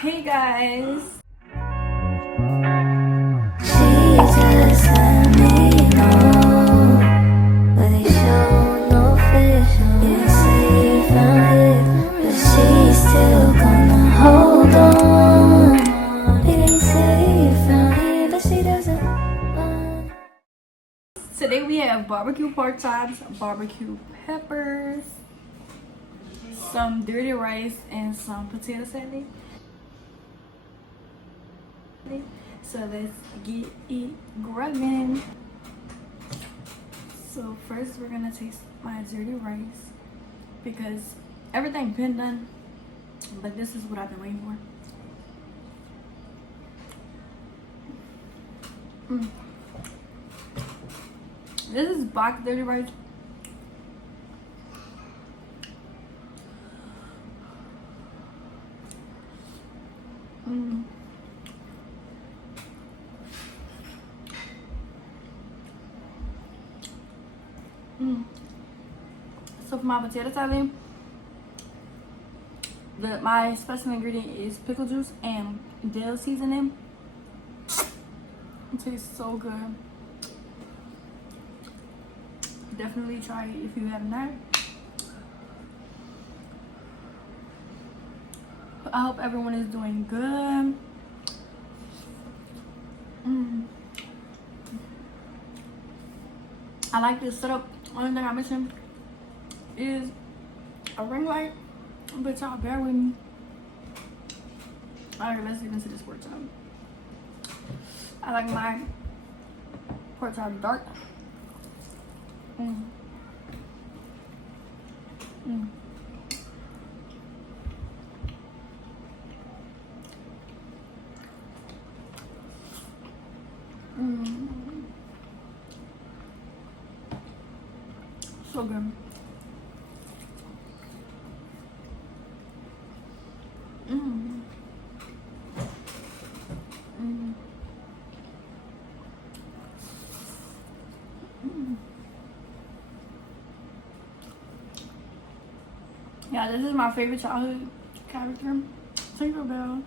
Hey guys. She just let me know, but they show no fish. Didn't say you found it, but she's still gonna hold on. Didn't say you found it, but she doesn't want. Today we have barbecue pork chops, barbecue peppers, some dirty rice, and some potato salad. So let's get it grubbing. So first we're gonna taste my dirty rice because everything been done, but this is what I've been waiting for. This is black dirty rice. So for my potato salad, my special ingredient is pickle juice and dill seasoning. It tastes so good. Definitely try it if you have not. I hope everyone is doing good. I like this setup. Only thing I'm missing is a ring light, but y'all bear with me. Alright, let's get into this pork chop. I like my pork chop dark. So good. Yeah, this is my favorite childhood character, Tinker Bell.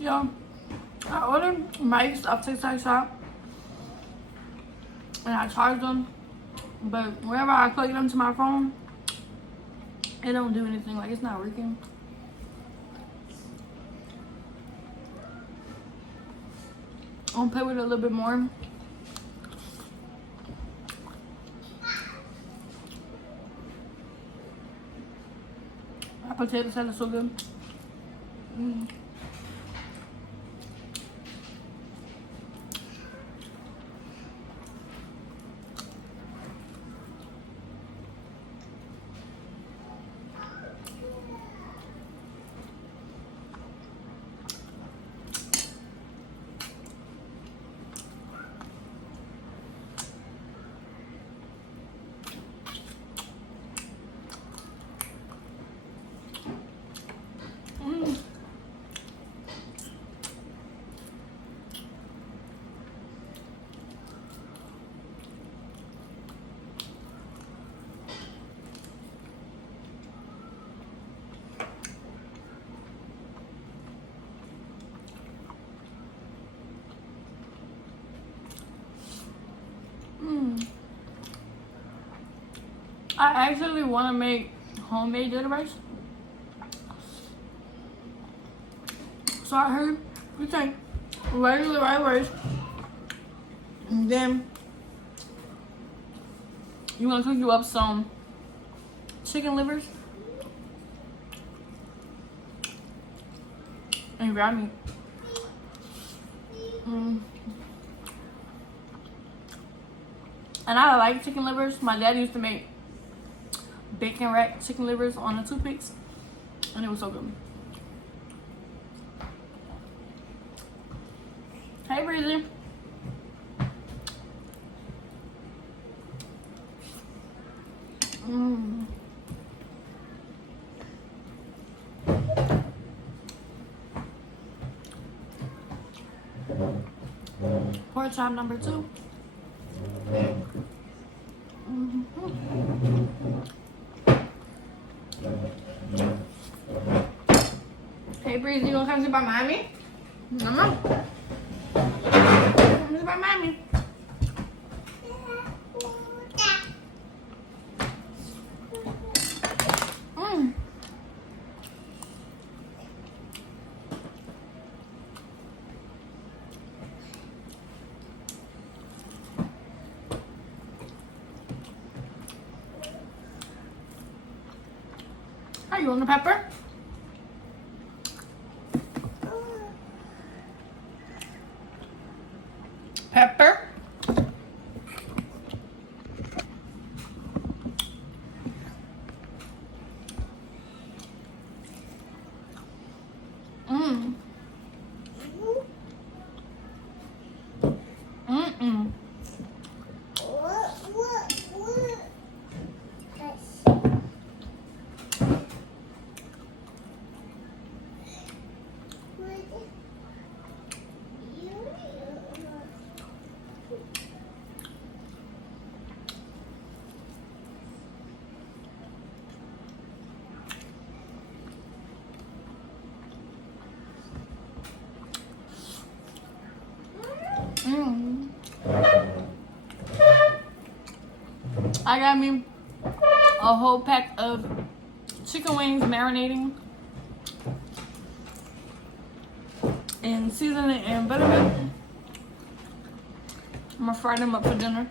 Yeah, I ordered mics off TikTok shop and I charged them, but whenever I plug them to my phone, it don't do anything. Like, it's not working. I'm gonna play with it a little bit more. My potato salad is so good. I actually want to make homemade dirty rice. So I heard you take regular white rice, and then you want to cook you up some chicken livers and ground meat. And I like chicken livers. My dad used to make bacon rack chicken livers on the toothpicks, and it was so good. Hey, Breezy. Pork chop number 2. Hey, Breezy, you gonna come sit by mommy? Come sit by mommy. Are you on the pepper? Pepper. I got me a whole pack of chicken wings marinating and seasoning and vinegar. I'm gonna fry them up for dinner.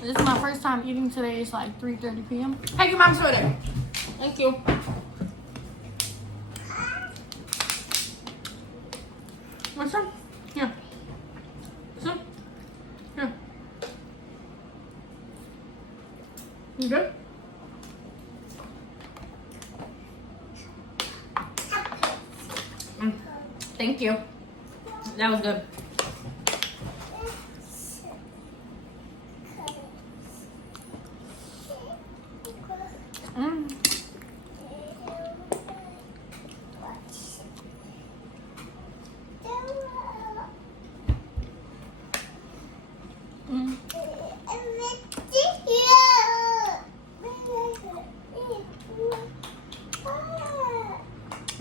This is my first time eating today. It's like 3:30 p.m. Hey, your mom's there. Thank you. Want some? Here. Some? Here. You good? Thank you. That was good.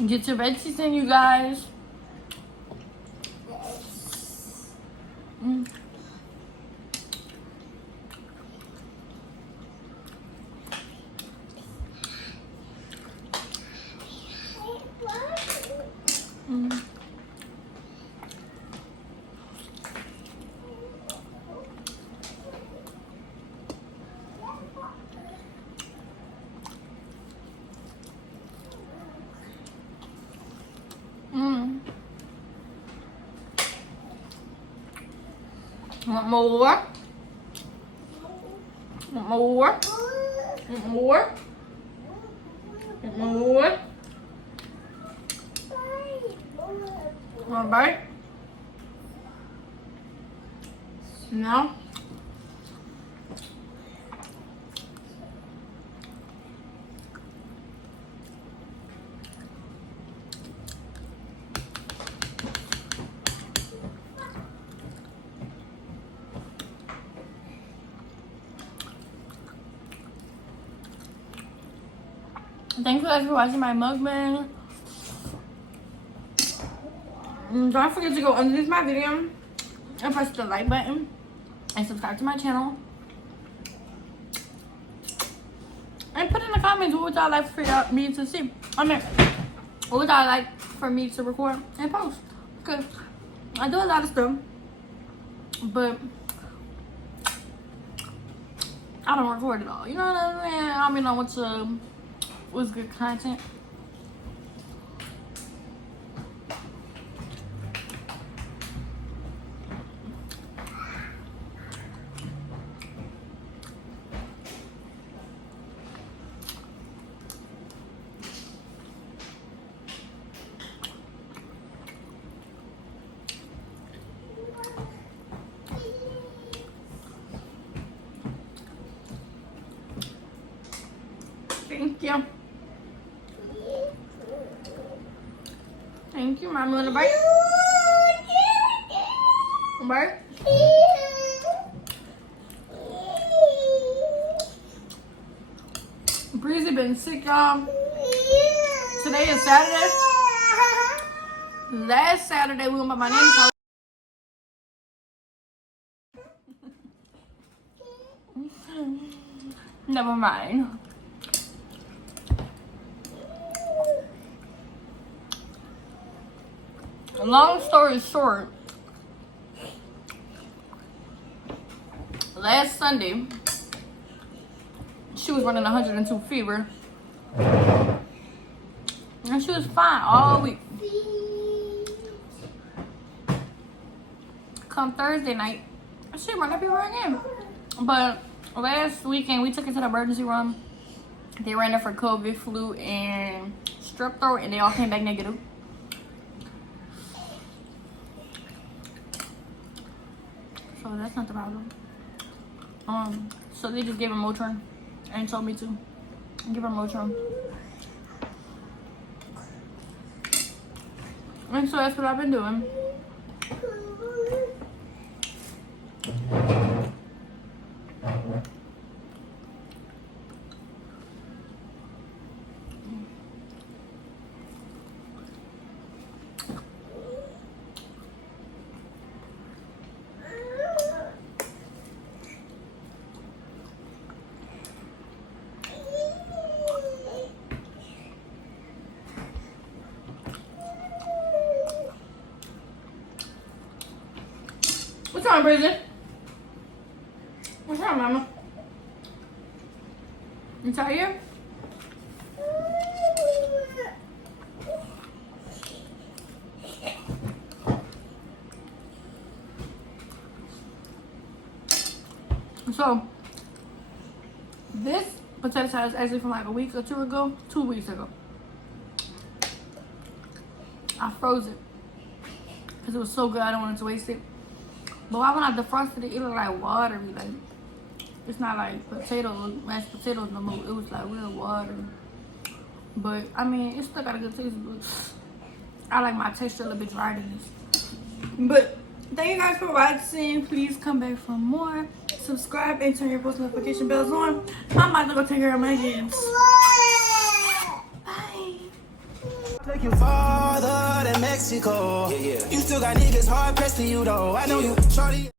Get your veggies in, you guys. Want more? More. More. More. One bite. Now. Thank you guys for watching my mukbang. Don't forget to go underneath my video and press the like button and subscribe to my channel. And put in the comments what would y'all like for me to see. I mean, what would y'all like for me to record and post? Because I do a lot of stuff, but I don't record it all. You know what I'm saying? I mean, I want to. Was good content. Thank you. Thank you, Mama. Want a bite? A bite? Breezy been sick, y'all. Today is Saturday. Last Saturday, we went by my nanny's house. Never mind. Long story short, last Sunday, she was running 102 fever. And she was fine all week. Come Thursday night, she ran up fever again. But last weekend, we took her to the emergency room. They ran her for COVID, flu, and strep throat, and they all came back negative. So that's not the problem. So they just gave her Motrin and told me to give her Motrin. And so that's what I've been doing. What's wrong, Bridget? What's wrong, Mama? You tired? So, this potato salad is actually from like a week or 2 ago. 2 weeks ago. I froze it because it was so good. I don't want to waste it. But when I defrosted it, it looked like watery. Like, it's not like mashed potatoes no more. It was like real watery. But I mean, it still got a good taste. But I like my texture a little bit drier than this. But thank you guys for watching. Please come back for more. Subscribe and turn your post notification bells on. I'm about to go take care of my kids. Bye. Take you farther than Mexico. Yeah. You still got niggas hard pressed to you though. I know you, shorty.